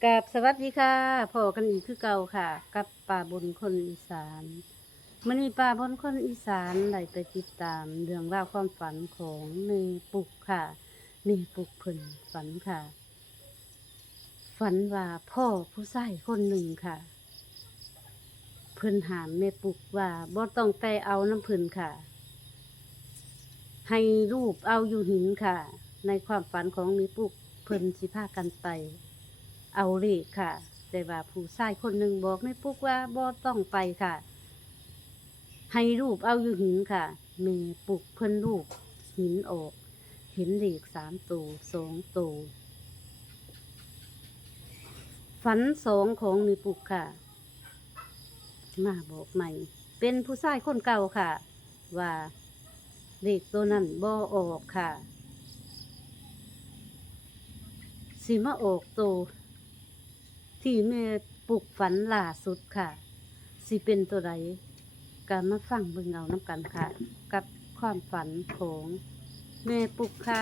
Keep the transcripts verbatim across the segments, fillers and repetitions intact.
กับสวัสดีค่ะพอกันอีกคือเก่าค่ะ กับป่าบนคนอีสานมื้อนี้ป่าบนคนอีสานได้ไปติดตามเรื่องราวความฝันของเมปุกค่ะเมปุกเพิ่นฝันค่ะ ฝันว่าพ่อผู้ชายคนหนึ่งค่ะ เพิ่นถามเมปุกว่าบ่ต้องไปเอาน้ำเพิ่นค่ะ ให้รูปเอาอยู่หินค่ะ ในความฝันของเมปุกเพิ่นสิพากันไป เอาเลขค่ะ แต่ว่าผู้ชายคนหนึ่งบอกแม่ปุ๊กว่าบ่ต้องไปค่ะ ให้รูปเอาอยู่หินค่ะแม่ปุกเพิ่นรูปหินออก เห็นเลขสามตัวสองตัวฝันสองของแม่ปุกค่ะ มาบอกใหม่ เป็นผู้ชายคนเก่าค่ะ ว่าเลขตัวนั้นบ่ออกค่ะสิมาออกตัวที่แม่ปลุกฝันล่าสุดค่ะ สิเป็นตัวใดก็มาฟังเบิ่งเอาน้ำกันค่ะ กับความฝันของแม่ปลุกค่ะ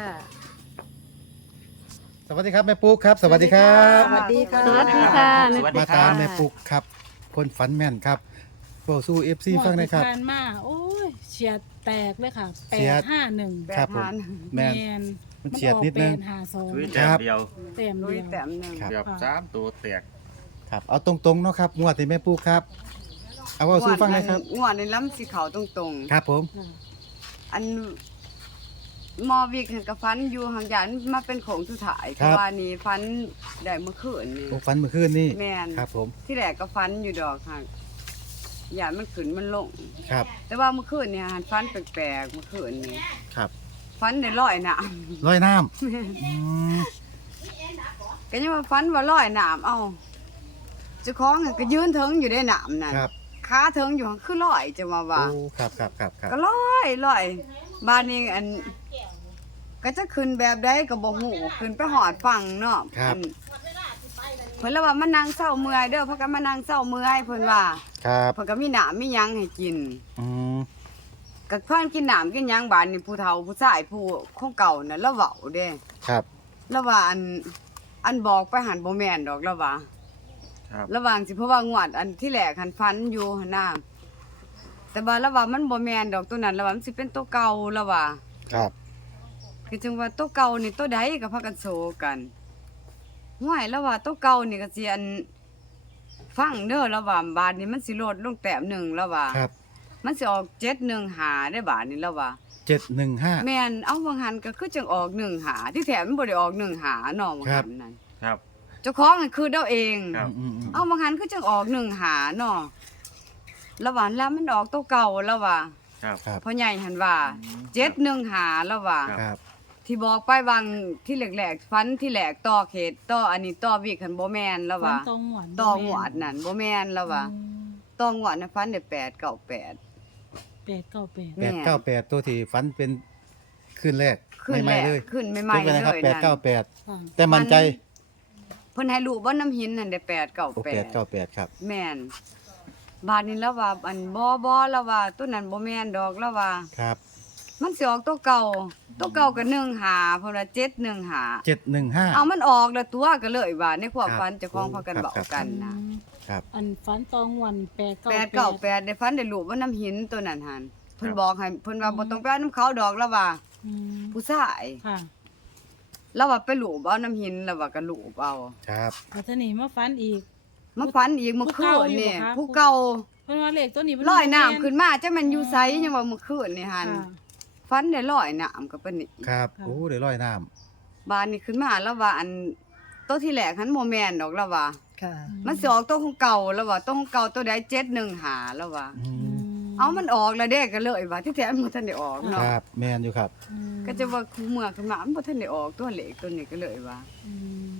สวัสดีครับแม่ปุ๊กครับ สวัสดีครับสวัสดีค่ะสวัสดีค่ะสวัสดีมาครัตามบแม่ปุ๊กครับ คนฝันแม่นครับโบสู้เอฟซีฟังหนะครับผ่านมาโอ้ยเฉียดแตกเลยค่ะแปเฉียดดห้าหนึ่งครับผม แม่นนมันเฉียดนิดนึงหาสองช่วยคแต้รัมบเดียวเต็มลุเดียยวแต้มหนึ่งครับเกือบสามตัวแตกครับ เอาตรงๆเนาะครับงวดที่แม่ปุ๊กครับ เอาว่าสู้ฟังหนะครับงวดในล้ำสีขาวตรงครับผมค่ะๆ อันมอวิกเห็นกับฟันอยู่ห่างยันมาเป็นของสุดท้ายเพราะว่านี่ฟันได้เมื่อคืนนี่โอ้ฝันเมื่อคืนนี่แม่นครับผมที่แรกก็ฟันอยู่ดอกค่ะยานมันขึ้นมันลงครับแต่ว่าเมื่อคืนเนี่ยหันฟันแปลกๆเมื่อคืนนี่ครับฟันได้ลอยน้ร้อยน้ำอืมำก็ยังว่าฟันว่าลอยน้ำเอ้าเจ้าของก็ยืนเทิงอยู่ในน้ำนั่นครับขาเทิงอยู่คือลอยจะมาว่าโอ้ครับครับครับครับก็ลอยลอยบ้านนี้อัน ก็จะขึ้นแบบใดก็บ่ฮู้ขึ้นไปหอดฝั่งเนาะครับอันเพิ่นละว่ามานั่งเศร้าเมื่อยเด้อเพราะกันมานั่งเศร้าเมื่อยเพิ่นว่าครับเพิ่นก็มีหนามมีหยังให้กินอืมก็เพิ่นกินหนามกินหยังบานนี่ผู้เฒ่าผู้ชายผู้คงเก่าน่ะแล้วเว้าเด้ครับแล้วว่าอันอันบอกไปหันบ่แม่นดอกแล้วว่าครับระหว่างสิเพราะว่างวดอันที่แรกหันฟันอยู่หั่นน่ะแต่ว่าแล้วว่ามันบ่แม่นดอกตัวนั้นแล้วว่ามันสิเป็นตัวเก่าแล้วว่าครับคือจังว่าตัวเก่านี่ตัวใดก็พากันโซกันห่วยแล้วว่าตัวเก่านี่ก็สิอันฟังเด้อแล้วว่าบาทนี้มันสิลดลงแต้มหนึ่งแล้วว่าครับมันสิออกเจ็ดหนึ่งหาได้บาทนี้แล้วว่าเจ็ดหนึ่งห้าแม่นเอาบางหันก็คือจังออกหนึ่งหาที่แถมมันบ่ได้ออกหนึ่งหาเนาะบางหันนั่นครับเจ้าของนั่นคือเดาเองครับอืมอืมเอาบางหันคือจังออกหนึ่งหาเนาะแล้วว่าแล้วมันออกตัวเก่าแล้วว่าครับครับพ่อใหญ่หันว่าเจ็ดหนึ่งหาแล้วว่าครับที่บอกไปวางที่แหลกๆฟันที่แหลกต่อเขตต่ออันนี้ต่อวิกคันบ่แม่นแล้วฟัว่านตรงหวดต่อหวดนั่นบ่แม่นแล้วว่าอืมต่อหวดน่ะฟันได้แปดเก้าแปดแปดเก้าแปดแม่แปดเก้าแปดตัวที่ฝันเป็นคืนแรกขึ้นใหแรม่กๆเลยขึ้นใหจม่บๆไปเลนะครับยแปดนั่เก้าน แปดค่ะแต่มั่นใจเพิ่นให้รู้บ่น้ำหินนั่นได้แปดเก้าโอ้แปแปดดเก้าแปดครับแม่นบาดนี้แล้วว่าอันบ่บ่แล้วว่าตัวนั้นบ่แม่นดอกแล้วว่าครับมันสิออกตัวเก่าตัวเก่าก็หนึ่งหาเพิ่นว่าเจ็ดหนึ่งหาเจ็ดหนึ่งห้าเอามันออกแล้วตัวก็เลยว่าในความครับฝันเจ้าของพากันครับเว้าครับกันนะอืมครับอันฟันตองวันแปดเก้าแปดเก้าแปดได้ฟันได้รูปว่าน้ำหินตัวนั้นหันเพิ่นครับบอกให้เพิ่นว่าบ่ต้องไปเอาน้ำเขาดอกแล้วว่าอืมผู้ชายค่ะแล้วว่าไปรูปเอาน้ำหินแล้วว่าก็รูปเอาครับปัตตานีมาฟันอีกมาฟันอีกเมื่อคืนนี่ผู้ผู้เก่าเก่าเพิ่นว่าเลขตัวนี้มัลอยน้ำขึ้นมาจะมันอยู่ไสยังว่าเมื่อคืนนี่หันค่ะฟันได้ลอยน้ำก็เป็นนี่ครับค่ะโอ้เดี๋ยวลอยน้บานนี่ขึ้นมาแล้วว่าอันตัวที่แรกหันบ่แม่นดอกแล้วว่าค่ะมันสิออกตัวของเก่าแล้วว่าตัวของเก่าตัวใดเจ็ดหนึ่งหาแล้วว่าำอือืมมเอามันออกแล้วเด้ก็เลยว่าที่แท้มันบ่ทันได้ออกคเนาะรับ แมนอยู่ครับอืมก็จะว่าคู่เมื่อขึ้นมามันบ่ทันได้ออกตัวเลขตัวนี้ก็เลยว่าอืม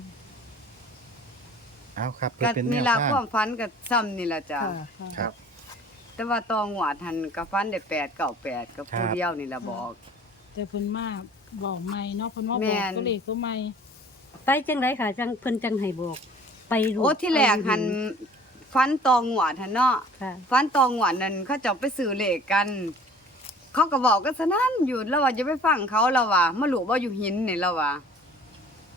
เอาครับเพื่อก็เป็นแนนี่วล่ะทางความฝันก็ซ้ำนี่ล่ะจ้ะค่ะค่ะครับแต่ว่าตองหวดหันก็ฝันได้แปดเก้าแปดกับผู้ครับเดียวนี่ล่ะบอกแต่เพิ่นมาบอกใหม่เนาะเพิ่นว่าแม่บอกนตัวเลขตัวใหม่ไปจังไรค่ะจังเพิ่นจังให้บอก ไปรูปโอ้ที่แรกหันเอาอยู่ฝันตองหวดหันเนาะค่ะฝันตองหวดนั่นเขาเจะไปซื้อเลขกัน เขาก็บอกกันซะนั้นอยู่แล้วว่าจะไปฟังเขาแล้วว่ามารู้ว่าอยู่หินนี่แล้วว่า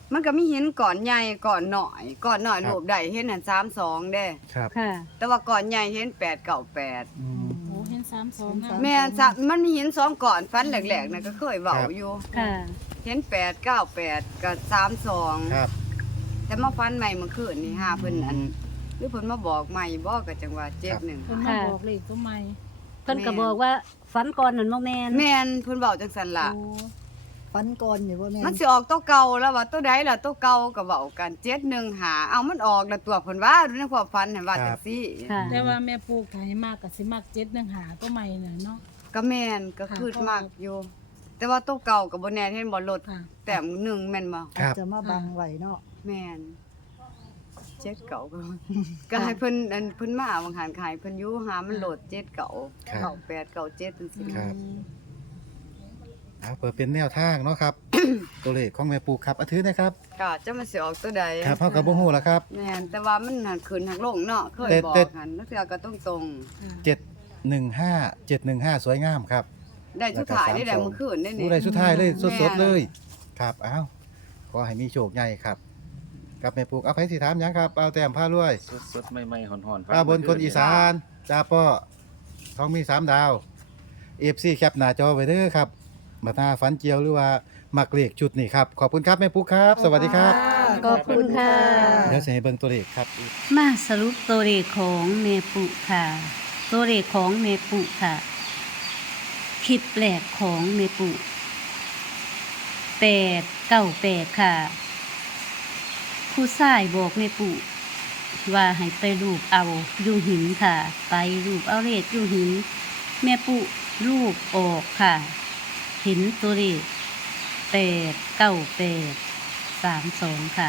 มันก็มีหินก่อนใหญ่ก่อนหน่อยก่อนหน่อยครับรูปได้เห็นหันสามสองเด้ครับค่ะแต่ว่าก่อนใหญ่เห็นแปดเก้าแปดอืมโอ้เห็นสามสองนะแม่นซะมันมีหินสองก่อนฟันแหลกๆน่ะก็เคยเว้าครับอยู่ค่ะเห็นแปดเก้าแปดกับสามสองครับแต่มาฟันใหม่เมื่อคืนนี่ห้าเพิ่นอันหรือเพิ่นมาบอกใหม่บ่ก็จังว่าเจ็ดหนึ่งเพิ่นมาบอกเลขตัวใหม่เพิ่นก็บอกว่าฝันก่อนนั่นบ่แม่นแม่นเพิ่นเว้าจังซั่นล่ะโอ้ฟันก่อนอยู่ว่าแม่มันสิออกตัวเก่าแล้วว่าตัวใดล่ะตัวเก่าก็เว้ากันเจ็ดหนึ่งหาเอามันออกแล้วตัวเพิ่นว่าในความฝันเห็นว่าจังซี่ค่ะแต่ว่าแม่ปลูกไถมากก็สิมักเจ็ดหนึ่งหาตัวใหม่น่ะเนาะก็แม่นก็คือมากอยู่ แต่ว่าตัวเก่าก็บ่แน่เห็นบ่ลดค่ะแต้มหนึ่งแม่นบ่ครับจะมาบังไว้เนาะแม่นเจ็ดเก่าก็ ก็ให้เพิ่นอันเพิ่นมาบางหันขายเพิ่นอยู่หามันโหลดเจ็ดเก่าครับเก่าแปดเก่าเจ็ดจังซี่ครับ เอาเปิดเป็นแนวทางเนาะครับ ตัวเลขของแม่ปูครับอาถือนะครับก็จะมาสิออกตัวใดครับเฮากับบ่ฮู้ล่ะครับแม่นแต่ว่ามันหันขึ้นหักลงเนาะเคยแต่บอกแต่หันแล้วเทื่อก็ต้องตรงเจ็ดหนึ่งห้า เจ็ดหนึ่งห้าสวยงามครับได้สุดท้ายได้แต่เมื่อคืนได้ดูนี่ได้สุดท้ายเลยแม่สดๆเลย ครับอ้าวขอให้มีโชคใหญ่ครับกับแม่ปูเอาไผสิถามหยังครับเอาแต้มผ้ารวยสดสดๆใหม่ๆหอนๆป้าบนคนอีสานจ้าป้อท้องมีสามดาว เอฟ ซี แคปหน้าจอไว้เด้อครับมาตาฝันเจียวหรือว่ามักเลขชุดนี่ครับขอบคุณครับแม่ปูครับ สวัสดีครับขอบคุณค่ะเดี๋ยวจะให้เบิ่งตัวเลขครับมาสรุปตัวเลขของเมปุค่ะ ตัวเลขของเมปุค่ะ คลิปแรกของเมปุแปดเก้าแปดค่ะ ผู้ชายบอกเมปุว่าให้ไปรูปเอาอยู่หินค่ะ ไปรูปเอาเลขอยู่หินแม่ปุรูปออกค่ะ หินตัวเลขแปดเก้าแปดสามสองค่ะ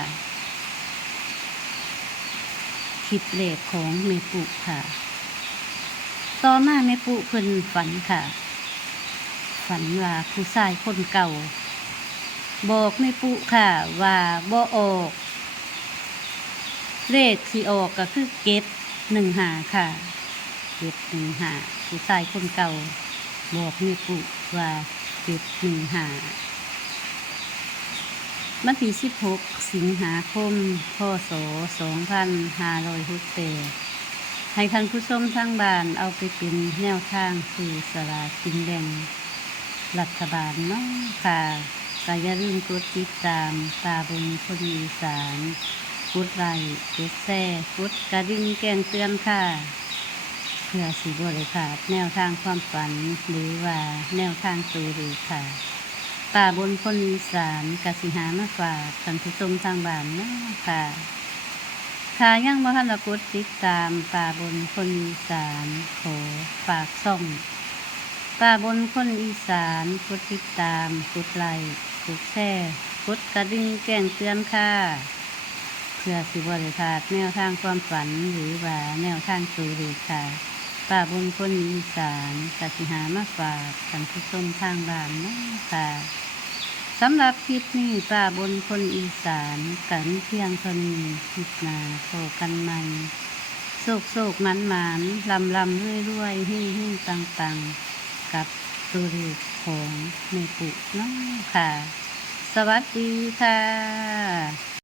คลิปเลขของเมปุค่ะ ต่อมาเมปุเพิ่นฝันค่ะ ฝันว่าผู้ชายคนเก่า บอกเมปุค่ะว่าบ่ออก เลขที่ออกก็คือเก็บหนึ่งหาค่ะเก็บหนึ่งหาผู้ชายคนเก่า บอกเมปุว่าเก็บหนึ่งหาวันที่สิบหกสิงหาคมพศสองพันห้าร้อยหกสิบแปดให้ท่านผู้ชมทางบ้านเอาไปเป็นแนวทางสื่อสลากกินแบ่งรัฐบาลเนาะค่ะก็อย่าลืมกดติดตามตาบนคนอีสานกดไลค์กดแชร์กดกระดิ่งแจ้งเตือนค่ะ เพื่อสิบริขาดแนวทางความฝันหรือว่าแนวทางตูรีค่ะป่าบนคนอีสานกสิหามาฝากท่านผู้ชมทางบ้านเนาะค่ะถ้ายังบ่ทันได้กดติดตามป่าบนคนอีสานขอฝากช่องป่าบนคนอีสานกดติดตามกดไลค์กดแชร์กดกระดิ่งแจ้งเตือนค่ะ เพื่อสิบริพลาดแนวทางความฝันหรือว่าแนวทางสูรีค่ะป่าบนคนอีสานกสิหามาฝากท่านผู้ชมทางบ้านเนาะค่ะสำหรับคลิปนี้ป่าบนคนอีสานกันเพียงเท่านี้คลิปหน้าโตกันใหม่โศกโศกมันหมานลำลำเรื่อยเรื่อยหิ้งหิ้งตังตังกับสูรีของเมปุเนาะค่ะ สวัสดีค่ะ